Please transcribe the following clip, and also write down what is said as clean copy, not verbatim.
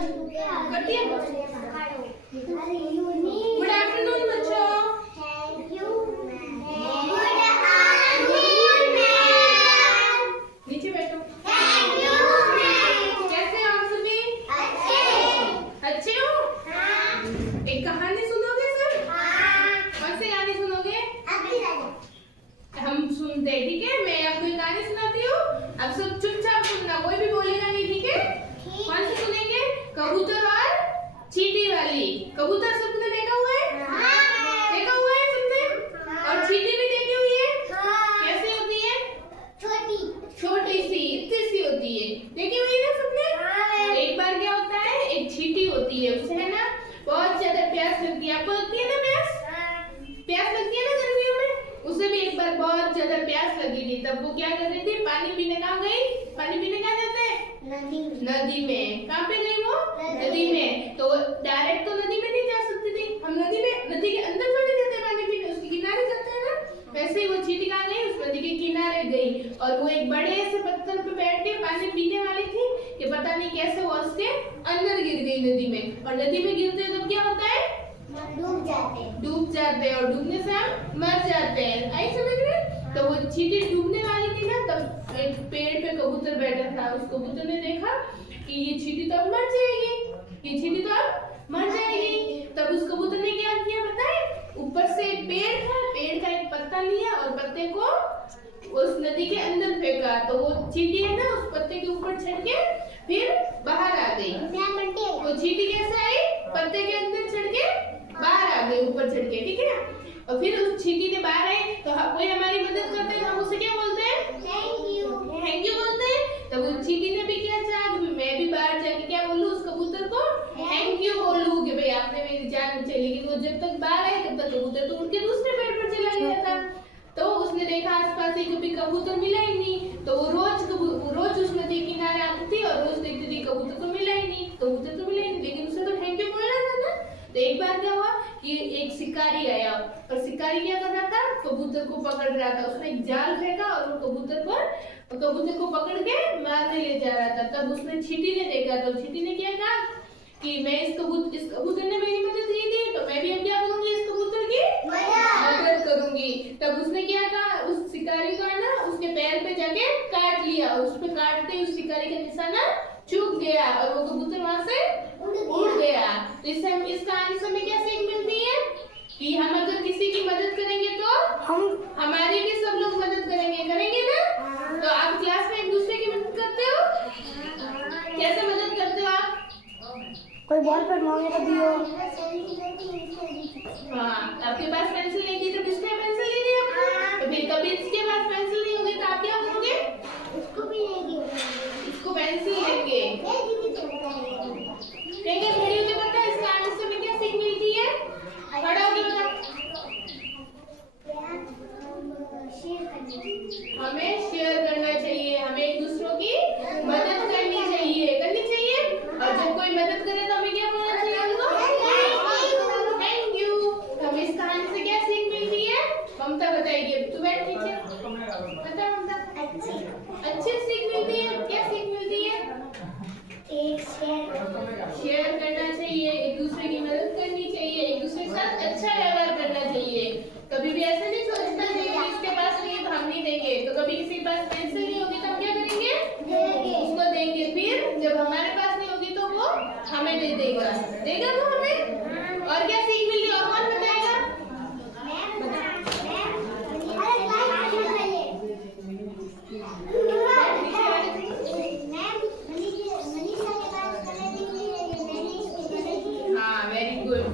Good afternoon बच्चों। नीचे बैठो। कैसे हो आप सभी? अच्छे हो? एक कहानी सुनोगे सर? कौन सी कहानी सुनोगे? हम सुनते हैं, ठीक है? मैं आपको एक कहानी सुनाती हूँ, अब सब चुपचाप सुनना, कोई भी बोलेगा नहीं, ठीक है? कौन सी सुनेंगे? कबूतर और चींटी वाली। कबूतर सबने देखा हुआ है? देखा हुआ है सबने? और चींटी भी देखी हुई है? कैसी होती है? छोटी सी, इतनी सी होती है, देखी हुई है ना सबने? एक बार क्या होता है, एक चींटी होती है, उसे है ना बहुत ज्यादा प्यास लगती है। आपको लगती है ना प्यास? प्यास लगती है ना गर्मियों में? उसे भी एक बार बहुत ज्यादा प्यास लगी थी, तब वो क्या कर रही थी? पानी पीने कहाँ गई? पानी पीने कहाँ जाते हैं? नदी में। कहाँ पे गई वो? नदी में। तो डायरेक्ट तो नदी में नहीं जा सकती थी, हम नदी में, नदी के अंदर थोड़ी जाते पानी पीने, उसके किनारे जाते हैं ना। वैसे ही वो चींटी कहाँ गई? उस नदी के किनारे गई, और वो एक बड़े से पत्थर पे बैठ के पानी पीने वाली थी कि पता नहीं कैसे वो उसके अंदर गिर गई नदी में। और नदी में गिरते हैं तो क्या होता है? डूब जाते हैं, और डूबने से हम मर जाते हैं। आई समझ में? तो वो चींटी डूबने वाली थी ना, तब एक पेड़ पे कबूतर बैठा था। उस कबूतर ने देखा कि ये चींटी तो अब मर जाएगी, ये चींटी तो अब मर जाएगी। तब उस कबूतर ने क्या किया बताए? ऊपर से एक पेड़ था, पेड़ का एक पत्ता लिया और पत्ते को उस नदी के अंदर फेंका, तो वो चींटी है ना उस पत्ते के ऊपर चढ़ के फिर बाहर आ गई। वो चींटी कैसे आई? पत्ते के अंदर चढ़ के बाहर आ गई, ऊपर चढ़ के, ठीक है? और फिर उस चींटी ने बाहर आई तो कोई हमारी मदद करते हैं, हम उसे क्या बोलते हैं? थैंक यू बोलते हैं। तब उस चींटी ने भी क्या चाहा कि मैं भी बाहर जाके क्या बोलूं उस कबूतर को? थैंक यू बोलूं कि भाई आपने मेरी जान बचाई। लेकिन वो जब तक बाहर आई तब तक कबूतर तो उड़ के दूसरे पेड़ पर चला गया था। तो उसने देखा आसपास ही कभी कबूतर मिला ही नहीं, तो वो रोज उस नदी किनारे आती थी और रोज देखती थी कबूतर तो मिला ही नहीं, कबूतर तो मिला ही नहीं, लेकिन उसे तो थैंक यू बोलना था ना। तो एक बार क्या हुआ कि एक शिकारी आया, और शिकारी क्या कर रहा था? कबूतर को पकड़ रहा था। उसने एक जाल फेंका और वो कबूतर को पकड़ के मारने ले जा रहा था। तब उसने चींटी ने देखा, तो चींटी ने क्या कहा कि मैं इस कबूतर ने मेरी मदद की थी, तो मैं भी अब क्या करूंगी? इस कबूतर की मदद करूंगी। तब उसने क्या कहा? उस शिकारी को है ना उसके पैर पे जाके काट लिया, और उस पे काटते ही उस शिकारी का निशाना चूक गया और वो कबूतर वहां से उड़ गया। तो इससे हम इस कहानी से हमें क्या सीख मिलती है कि हम अगर किसी की मदद करेंगे तो हमारी भी सब लोग मदद करेंगे ना? तो आप क्लास में एक दूसरे की मदद करते हो? कैसे मदद करते हो आप? कोई बॉल पेन मांगे तो दियो। हाँ, आपके पास पेंसिल नहीं थी तो किसने पेंसिल ली थी आपको? तो फिर कभी इसके पास पेंसिल नहीं होगी तो आप क्या करोगे? इसको पेंसिल लेंगे, ठीक है? खड़ी होकर बता, इस कहानी से हमें क्या सीख मिलती है? खड़ा होकर बता। हमें शेयर करना चाहिए, हमें एक दूसरों की मदद करनी चाहिए, और जब कोई मदद करे तो हमें क्या बोलना चाहिए उनको? Thank you. तो हमें इस कहानी से क्या सीख मिलती है? ममता बताइए, तू बैठ नीचे, बता ममता। अच्छी सीख मिलती है, क्या सीख मिलती है? शेयर करना चाहिए, एक दूसरे की मदद करनी चाहिए, एक दूसरे के साथ अच्छा व्यवहार करना चाहिए। कभी भी ऐसा नहीं सोचना चाहिए कि इसके पास नहीं है तो हम नहीं देंगे। तो कभी किसी के पास पेंसिल नहीं होगी तो हम क्या करेंगे? उसको देंगे। फिर जब हमारे पास नहीं होगी तो वो हमें दे देगा तो हमें। और क्या सीख मिली? और कौन बताएगा? हाँ, वेरी गुड।